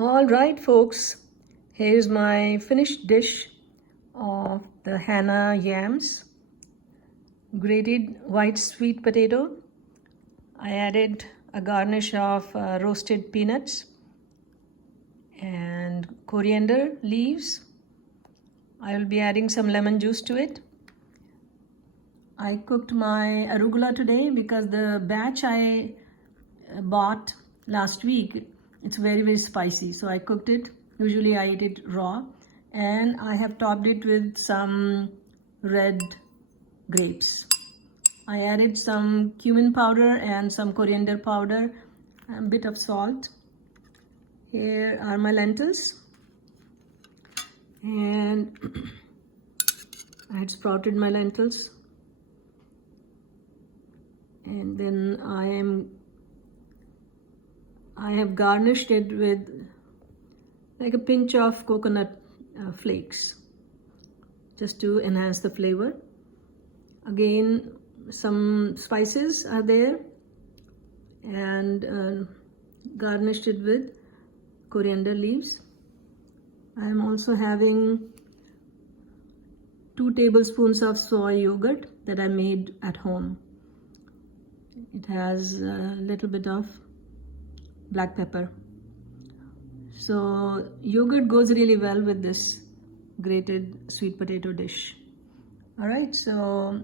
All right, folks, here's my finished dish of the hanna yams. Grated white sweet potato. I added a garnish of roasted peanuts and coriander leaves. I will be adding some lemon juice to it. I cooked my arugula today because the batch I bought last week, it's very spicy, so I cooked it. Usually I eat it raw, and I have topped it with some red grapes. I added some cumin powder and some coriander powder, a bit of salt. Here are my lentils, and I had sprouted my lentils, and then I have garnished it with like a pinch of coconut flakes, just to enhance the flavor. Again, some spices are there, and garnished it with coriander leaves. I am also having 2 tablespoons of soy yogurt that I made at home. It has a little bit of black pepper. So yogurt goes really well with this grated sweet potato dish. All right, so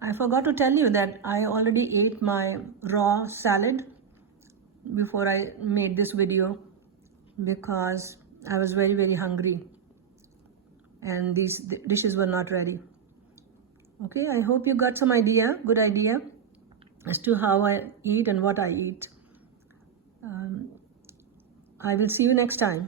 I forgot to tell you that I already ate my raw salad before I made this video because I was very hungry and these dishes were not ready. Okay, I hope you got some good idea as to how I eat and what I eat. I will see you next time.